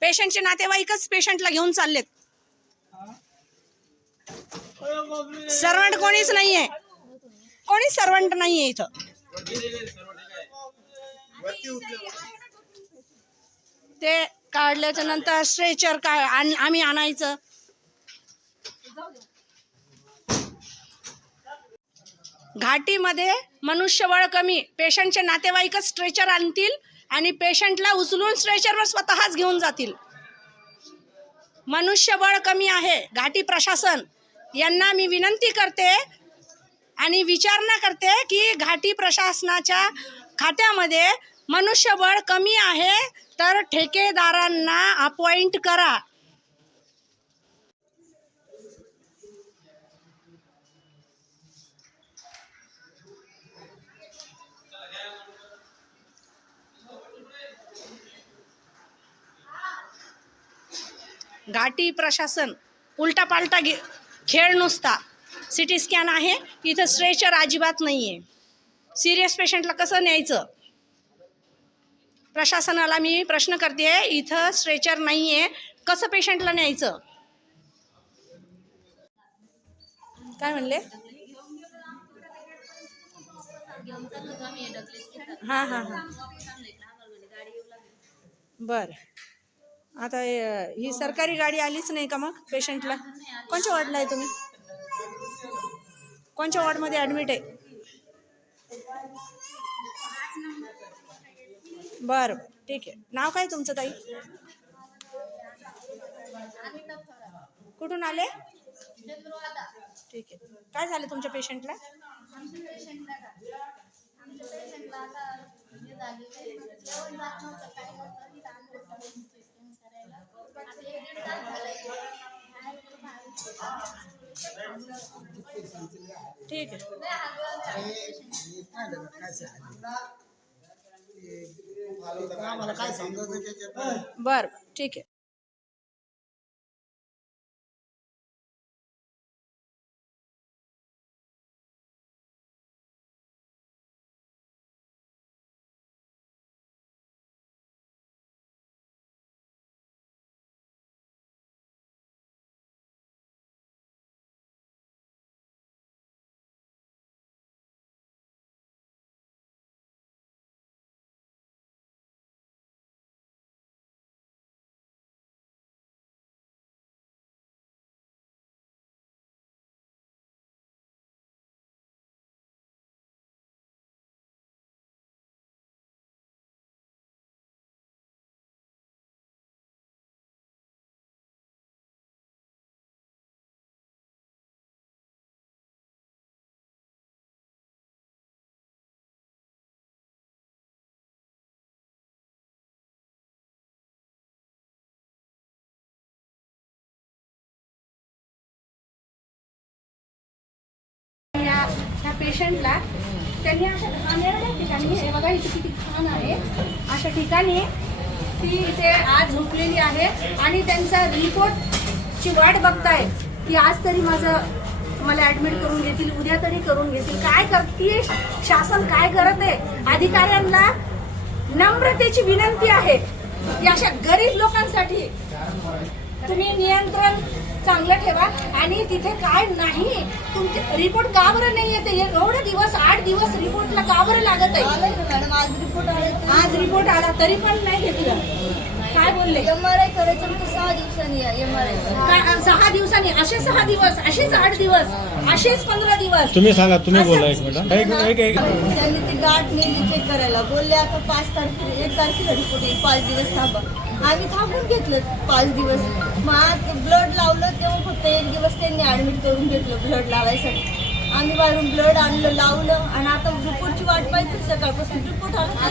पेशंटचे नातेवाईकच पेशंटला घेऊन चाललेत. सर्वंट कोणीच नाहीये. कोणीच सर्वंट नाहीये इथं. ते काढल्याच्या नंतर स्ट्रेचर का आम्ही आणायचं. घाटीमध्ये मनुष्यबळ कमी. पेशंटचे नातेवाईकच स्ट्रेचर आणतील. आणि पेशंटला उचलून स्ट्रेचरवर स्वतःच घेऊन जातील. मनुष्यबळ कमी आहे घाटी प्रशासन. यांना मी विनंती करते आणि विचारणा करते की घाटी प्रशासनाच्या खात्यामध्ये मनुष्यबळ कमी आहे तर ठेकेदारांना अपॉइंट करा. घाटी प्रशासन उलटा पालटा घे खेळ नुसता. सी टी स्कॅन आहे इथं स्ट्रेचर अजिबात नाही आहे सिरियस पेशंटला कसं न्यायचं? प्रशासनाला मी प्रश्न करते आहे इथं स्ट्रेचर नाही आहे कसं पेशंटला न्यायचं? काय म्हणले? हां हां हां. बरं. आता ही सरकारी गाडी आलीच नाही का मग पेशंटला? कोणच्या वॉर्डला आहे तुम्ही? कोणच्या वॉर्डमध्ये ॲडमिट आहे? बरं ठीक आहे. नाव काय तुमचं ताई? कुठून आले? ठीक आहे. काय झालं तुमच्या पेशंटला? ठीक आहे. बरं ठीक आहे. पेशंटला त्यांनी अशा घाणेरड्या ठिकाणी हे बघा इथे किती छान आहे. अशा ठिकाणी ती इथे आज झोपलेली आहे आणि त्यांचा रिपोर्टची वाट बघतायत की आज तरी माझं मला ऍडमिट करून घेतील उद्या तरी करून घेतील. काय करते शासन काय करत आहे? अधिकाऱ्यांना नम्रतेची विनंती आहे की अशा गरीब लोकांसाठी तुम्ही नियंत्रण चांगलं ठेवा. आणि तिथे काय नाही तुमचे रिपोर्ट का बरं नाही येते? एवढे दिवस आठ दिवस रिपोर्टला का बरं लागत आहे? मॅडम आज रिपोर्ट आले आज रिपोर्ट आला तरी पण नाही घेतलं. काय बोलले? एम आर आय करायचं सहा दिवसांनी एम आर आय काय सहा दिवसांनी? असे सहा दिवस असेच आठ दिवस असेच पंधरा दिवस. तुम्ही सांगा तुम्ही बोला. एक मिनिट. एक एक एक त्यांनी ती गाठ नेली चेक करायला. बोलले आता पाच तारखेला एक तारखेला रिपोर्ट येईल. पाच दिवस थांबा. आम्ही थांबून घेतलं पाच दिवस. मग ब्लड लावलं तेव्हा फक्त एक दिवस त्यांनी ऍडमिट करून घेतलं ब्लड लावायसाठी. आम्ही बाहेरून ब्लड आणलं लावलं आणि आता रिपोर्टची वाट पाहिजे सकाळपासून. रिपोर्ट आला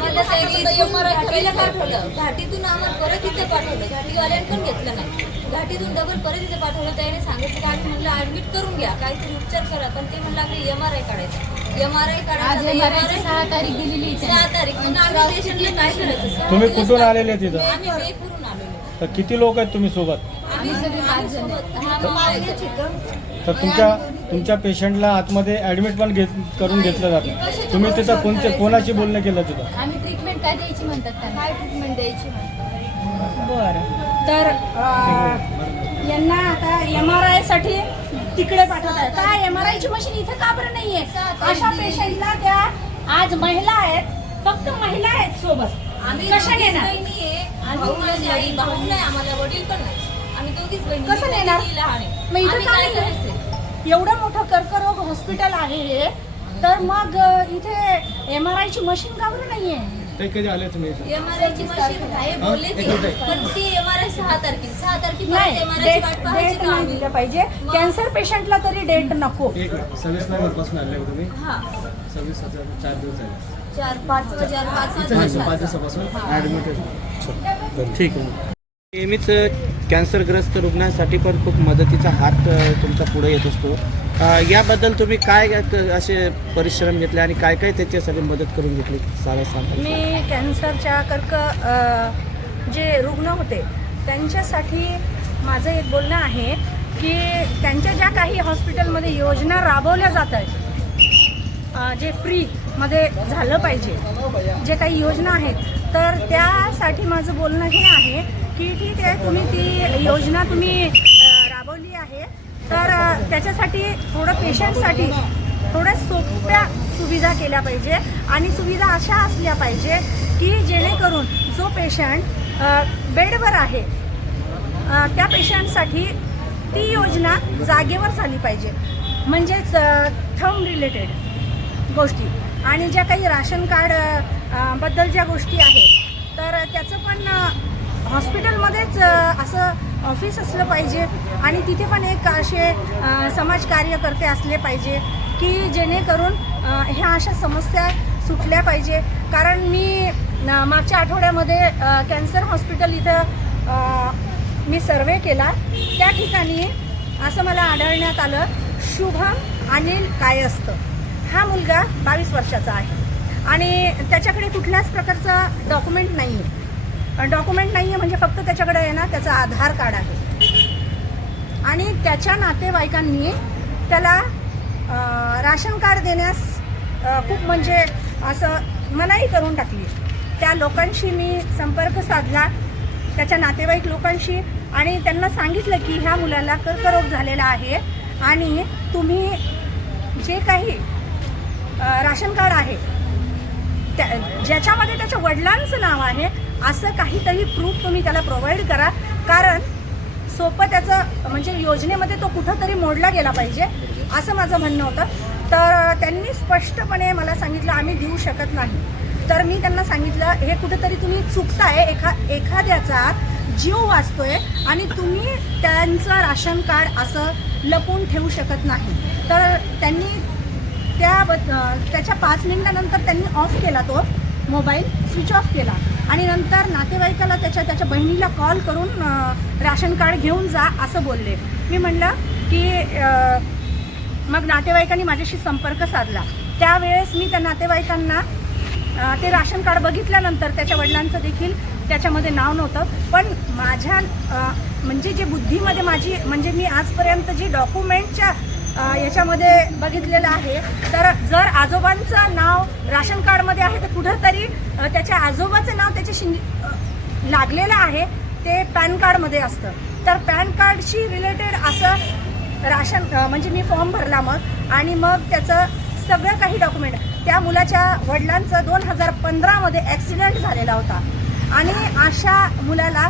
घाटीतून आम्हाला परत इथे पाठवलं. घाटीवाल्यानं पण घेतलं नाही. घाटीतून डबल परत इथे पाठवलं. त्याने सांगितलं की आम्ही म्हणलं ऍडमिट करून घ्या. काहीतरी उपचार करा. पण ते म्हणलं आपले एम आर आय काढायचं एम आर आय काढायचं सहा तारीख दिलेली सहा तारीख. पण आम्ही पेशंटला काय करायचं तुम्ही कुठून आलेले तिथं? आम्ही बेकरून आलेलो. तर किती लोक आहेत तुम्ही सोबत? आम्ही सगळे पाच जण हा? तर तुमच्या तुमच्या पेशंटला आतमध्ये ऍडमिट पण घेत करून घेतलं जातं तुम्ही तिथं कोणते कोणाशी बोलणं केलं तिथं? आम्ही ट्रीटमेंट काय द्यायची म्हणतात त्यांना? काय ट्रीटमेंट द्यायची म्हणतात? बरं. तर अं, यांना आता एम आर आयसाठी तिकडे पाठवत आहे काय एम आर आयची मशीन इथे का बरं नाहीये? अशा पेशंटला त्या आज महिला आहेत फक्त महिला आहेत सोबत. आम्ही कशा दोघीच नेणार बहिणी आहे. भाऊ माझी आई भाऊ नाही आम्हाला वडील पण नाही. आम्ही दोघीच बहिणी. कसं. नेणार? लहान मग आहे इथं आम्ही का काय नाही? करायचं एवढं मोठं कर्करोग हॉस्पिटल आहे हे तर मग इथे एम आर आयची मशीन का बरं नाहीये? ते कधी आले तुम्ही इथं? एमआरआय ची मशीन आहे बोलले एक ते. मिनिट. पण ती एमआरआय सहा तारखेला सहा नाही तारखेपर्यंत एमआरआय ची डेट वाट पाहायची डेट का नाही आम्ही? दिलं पाहिजे. कॅन्सर पेशंटला तरी डेट नको. एक मिनिट सव्वीस नोव्हेंबरपासून आले का तुम्ही? हा. सव्वीस हजार चार दिवस झाले. चार पाच चार पाच. दिवसापासून आहे ठीक आहे. नेहमीच कॅन्सरग्रस्त रुग्णांसाठी पण खूप मदतीचा हात तुमचा पुढे येत असतो. याबद्दल तुम्ही काय असे परिश्रम घेतले आणि काय काय त्याच्यासाठी मदत करून घेतली? सारा सांगा. मी कॅन्सरच्या कर्क जे रुग्ण होते त्यांच्यासाठी माझं एक बोलणं आहे की त्यांच्या ज्या काही हॉस्पिटलमध्ये योजना राबवल्या जात आहेत जे फ्रीमध्ये झालं पाहिजे जे काही योजना आहेत तर त्यासाठी माझं बोलणं हे आहे की ठीक आहे तुम्ही ती योजना तुम्ही राबवली आहे. तर त्याच्यासाठी थोडं पेशंटसाठी थोड्या सोप्या सुविधा केल्या पाहिजे आणि सुविधा अशा असल्या पाहिजे की जेणेकरून जो पेशंट बेडवर आहे त्या पेशंटसाठी ती योजना जागेवर झाली पाहिजे. म्हणजेच थम रिलेटेड गोष्टी. आणि ज्या काही राशन कार्डबद्दल ज्या गोष्टी आहेत तर त्याचं पण हॉस्पिटलमध्येच असं ऑफिस असलं पाहिजे आणि तिथे पण एक असे समाज कार्यकर्ते असले पाहिजे की जेणेकरून ह्या अशा समस्या सुटल्या पाहिजे. कारण मी मागच्या आठवड्यामध्ये कॅन्सर हॉस्पिटल इथं मी सर्वे केला. त्या ठिकाणी असं मला आढळण्यात आलं शुभम अनिल कायस्थ हा मुलगा बावीस वर्षाचा आहे. आणि त्याच्याकडे कुठल्याच प्रकारचा डॉक्युमेंट नाही आहे डॉक्युमेंट नाही आहे म्हणजे फक्त त्याच्याकडे आहे ना त्याचं आधार कार्ड आहे. आणि त्याच्या नातेवाईकांनी त्याला राशन कार्ड देण्यास खूप म्हणजे असं मनाई करून टाकली. त्या लोकांशी मी संपर्क साधला त्याच्या नातेवाईक लोकांशी आणि त्यांना सांगितलं की ह्या मुलाला कर्करोग झालेला आहे आणि तुम्ही जे काही राशन कार्ड आहे त्या ज्याच्यामध्ये त्याच्या वडिलांचं नाव आहे असं काहीतरी प्रूफ तुम्ही त्याला प्रोव्हाइड करा. कारण सोपं त्याचं म्हणजे योजनेमध्ये तो कुठंतरी मोडला गेला पाहिजे असं माझं म्हणणं होतं. तर त्यांनी स्पष्टपणे मला सांगितलं आम्ही देऊ शकत नाही. तर मी त्यांना सांगितलं हे कुठंतरी तुम्ही चुकताय. एखा एखाद्याचा जीव वाचतोय आणि तुम्ही त्यांचं राशन कार्ड असं लपवून ठेवू शकत नाही. तर त्यांनी त्या त्याच्या पाच मिनिटानंतर त्यांनी ऑफ केला तो मोबाईल स्विच ऑफ केला. आणि नंतर नातेवाईकाला त्याच्या त्याच्या बहिणीला कॉल करून राशन कार्ड घेऊन जा असं बोलले. मी म्हणलं की मग नातेवाईकांनी माझ्याशी संपर्क साधला. त्यावेळेस मी त्या नातेवाईकांना ते राशन कार्ड बघितल्यानंतर त्याच्या वडिलांचं देखील त्याच्यामध्ये नाव नव्हतं. पण माझ्या म्हणजे जे बुद्धीमध्ये माझी म्हणजे मी आजपर्यंत जी डॉक्युमेंटच्या याच्यामध्ये बघितलेलं आहे. तर जर आजोबांचं नाव राशन कार्डमध्ये आहे तर कुठंतरी त्याच्या आजोबाचं नाव त्याच्याशी अ, लागलेलं आहे ते पॅन कार्डमध्ये असतं. तर पॅन कार्डशी रिलेटेड असं राशन म्हणजे मी फॉर्म भरला मग आणि मग त्याचं सगळं काही डॉक्युमेंट त्या मुलाच्या वडिलांचं दोन हजार पंधरामध्ये ॲक्सिडेंट झालेला होता. आणि अशा मुलाला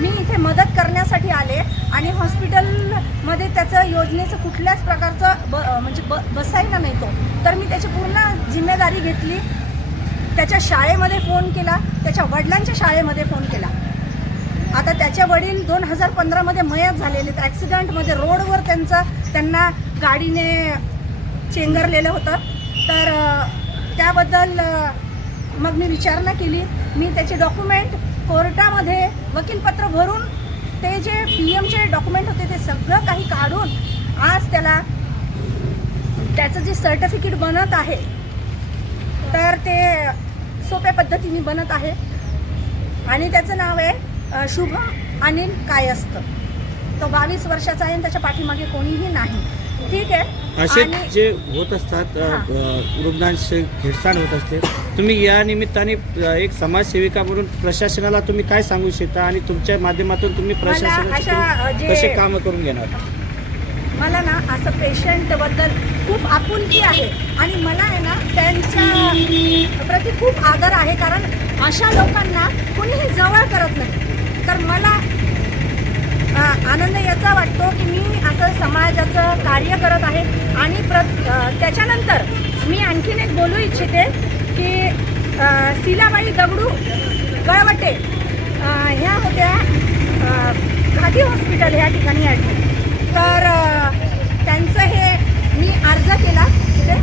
मी इथे मदत करण्यासाठी आले आणि हॉस्पिटलमध्ये त्याचं योजनेचं कुठल्याच प्रकारचं ब म्हणजे ब बसायला नाही तो. तर मी त्याची पूर्ण जिम्मेदारी घेतली. त्याच्या शाळेमध्ये फोन केला. त्याच्या वडिलांच्या शाळेमध्ये फोन केला. आता त्याचे वडील दोन हजार पंधरामध्ये मयत झालेले आहेत. ॲक्सिडेंटमध्ये रोडवर त्यांचं त्यांना गाडीने चेंगरलेलं होतं. तर त्याबद्दल मग मी विचारणा केली. मी त्याचे डॉक्युमेंट कोर्टामध्ये वकीलपत्र भरून ते जे पी एमचे डॉक्युमेंट होते ते सगळं काही काढून आज त्याला त्याचं जे सर्टिफिकेट बनत आहे तर ते सोप्या पद्धतीने बनत आहे. आणि त्याचं नाव आहे अ, शुभम अनिल कायस्थ तो बावीस वर्षाचा आहे आणि त्याच्या पाठीमागे कोणीही नाही. ठीक आहे. असे जे होत असतात रुग्णांचे हेळसाण होत असते तुम्ही या निमित्ताने एक समाजसेविका म्हणून प्रशासनाला तुम्ही काय सांगू शकता आणि तुमच्या माध्यमातून तुम्ही प्रशासनाचे जे- कसे कामं करून घेणार? मला ना असं पेशंटबद्दल खूप आपुलकी आहे आणि मला आहे ना त्यांच्या प्रति खूप आदर आहे कारण अशा लोकांना कुणीही जवळ करत नाही. तर मला आनंद याचा वाटतो की मी असं समाजाचं कार्य करत आहे आणि प्र त्याच्यानंतर मी आणखीन एक बोलू इच्छिते की सिलाबाई दगडू गळवटे ह्या होत्या घाटी हॉस्पिटल ह्या ठिकाणी ॲडमिट तर त्यांचं हे मी अर्ज केला तिथे.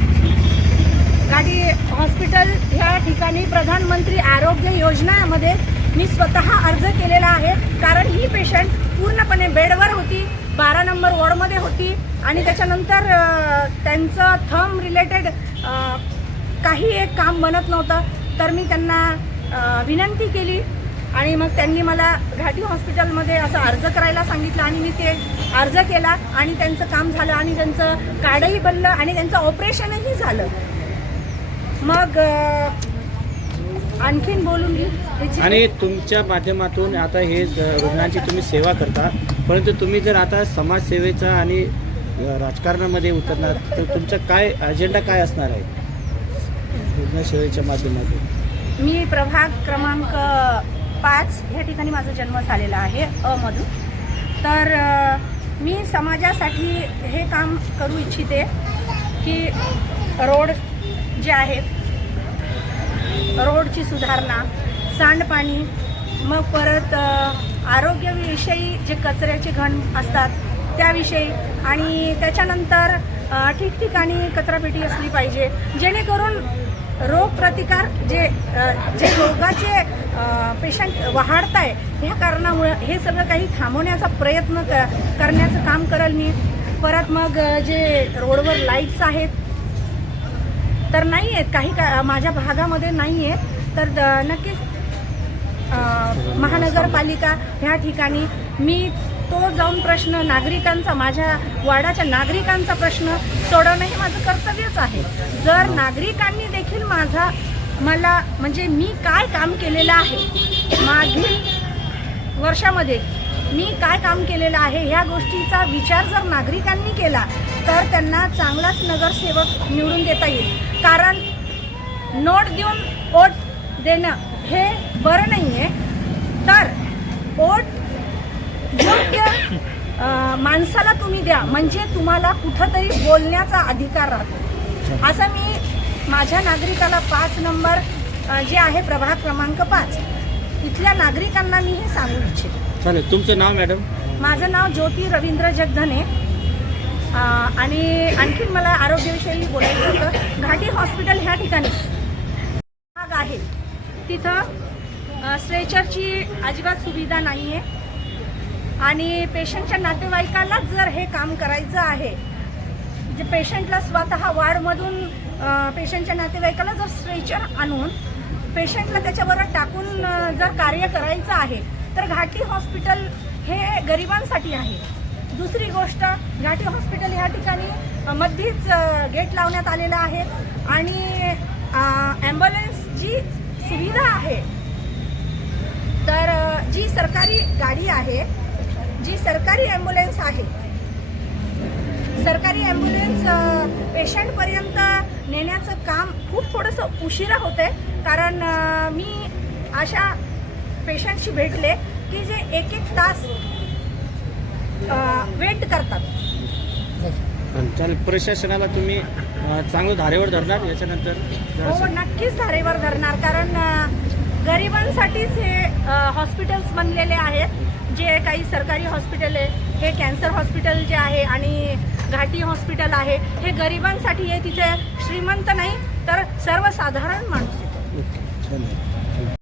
गाडी हॉस्पिटल ह्या ठिकाणी प्रधानमंत्री आरोग्य योजनामध्ये मी स्वतः अर्ज केलेला आहे कारण ही पेशंट पूर्णपणे बेडवर होती बारा नंबर वॉर्डमध्ये होती आणि त्याच्यानंतर त्यांचं थम रिलेटेड काही एक काम बनत नव्हतं तर मी त्यांना विनंती केली आणि मग त्यांनी मला घाटी हॉस्पिटलमध्ये असं अर्ज करायला सांगितलं आणि मी ते अर्ज केला आणि त्यांचं काम झालं आणि त्यांचं कार्डही बनलं आणि त्यांचं ऑपरेशनही झालं. मग आणखीन बोलून घे आणि तुमच्या माध्यमातून आता हे रुग्णांची तुम्ही सेवा करता परंतु तुम्ही जर आता समाजसेवेचा आणि राजकारणामध्ये उतरणार तर तुमचा काय अजेंडा काय असणार आहे? रुग्णसेवेच्या माध्यमातून? मी प्रभाग क्रमांक पाच ह्या ठिकाणी माझा जन्म झालेला आहे अमधून तर अ, मी समाजासाठी हे काम करू इच्छिते की रोड जे आहेत रोडची सुधारणा सांडपाणी मग परत अ, आरोग्याविषयी जे कचऱ्याचे घण असतात त्याविषयी आणि त्याच्यानंतर अ, ठिकठिकाणी कचरापेटी असली पाहिजे जेणेकरून रोगप्रतिकार जे जे रोगाचे पेशंट वाढत आहे ह्या कारणामुळं हे सगळं काही थांबवण्याचा प्रयत्न क करण्याचं काम करेल मी. परत मग जे रोडवर लाईट्स आहेत तर नाही आहेत काही का माझ्या भागामध्ये नाही आहेत तर द- नक्कीच महानगरपालिका ह्या ठिकाणी मी तो जाऊन प्रश्न नागरिकांचा माझ्या वार्डाच्या नागरिकांचा प्रश्न सोडवणं हे माझं कर्तव्यच आहे. जर नागरिकांनी देखील माझा मला म्हणजे मी काय काम केलेलं आहे? मागील वर्षामध्ये मी काय काम केलेलं आहे ह्या गोष्टीचा विचार जर नागरिकांनी केला तर त्यांना चांगलाच नगरसेवक निवडून देता येईल. कारण नोट देऊन वोट देणं हे बरं नाही आहे तर वोट योग्य माणसाला तुम्ही द्या. म्हणजे तुम्हाला कुठंतरी बोलण्याचा अधिकार राहतो. असं मी माझ्या नागरिकाला पाच नंबर जे आहे प्रभाग क्रमांक पाच. इथल्या नागरिकांना मी हे सांगू इच्छिते. चालेल तुमचं नाव मॅडम? माझं नाव ज्योती रवींद्र जगधने. आणि आणखीन मला आरोग्याविषयी बोलायचं होतं. घाटी हॉस्पिटल ह्या ठिकाणी भाग आहे. तिथं स्ट्रेचरची अजिबात सुविधा नाही आहे आणि पेशंटच्या नातेवाईकालाच जर हे काम करायचं आहे जे पेशंटला स्वतः वार्डमधून पेशंटच्या नातेवाईकाला जर स्ट्रेचर आणून पेशंटला त्याच्यावर टाकून जर कार्य करायचं आहे तर घाटी हॉस्पिटल हे गरिबांसाठी आहे. दुसरी गोष्ट घाटी हॉस्पिटल ह्या ठिकाणी मध्येच गेट लावण्यात आलेलं आहे आणि ॲम्ब्युलन्स जी सुविधा आहे. तर जी सरकारी गाडी आहे जी सरकारी ॲम्ब्युलन्स आहे सरकारी ॲम्ब्युलन्स पेशंटपर्यंत नेण्याचं काम खूप थोडंसं उशिरा होते कारण अ, मी अशा पेशंटशी भेटले की जे एक एक तास वेट करतात. प्रशासनाला तुम्ही चांगलं धारेवर धरणार याच्यानंतर हो असं- नक्कीच धारेवर धरणार. कारण गरिबांसाठीच हे हॉस्पिटल्स बनलेले आहेत. जे काही सरकारी हॉस्पिटल आहे हे कॅन्सर हॉस्पिटल जे आहे आणि घाटी हॉस्पिटल आहे. हे गरिबांसाठी आहे तिथे श्रीमंत नाही तर सर्वसाधारण माणूस आहे.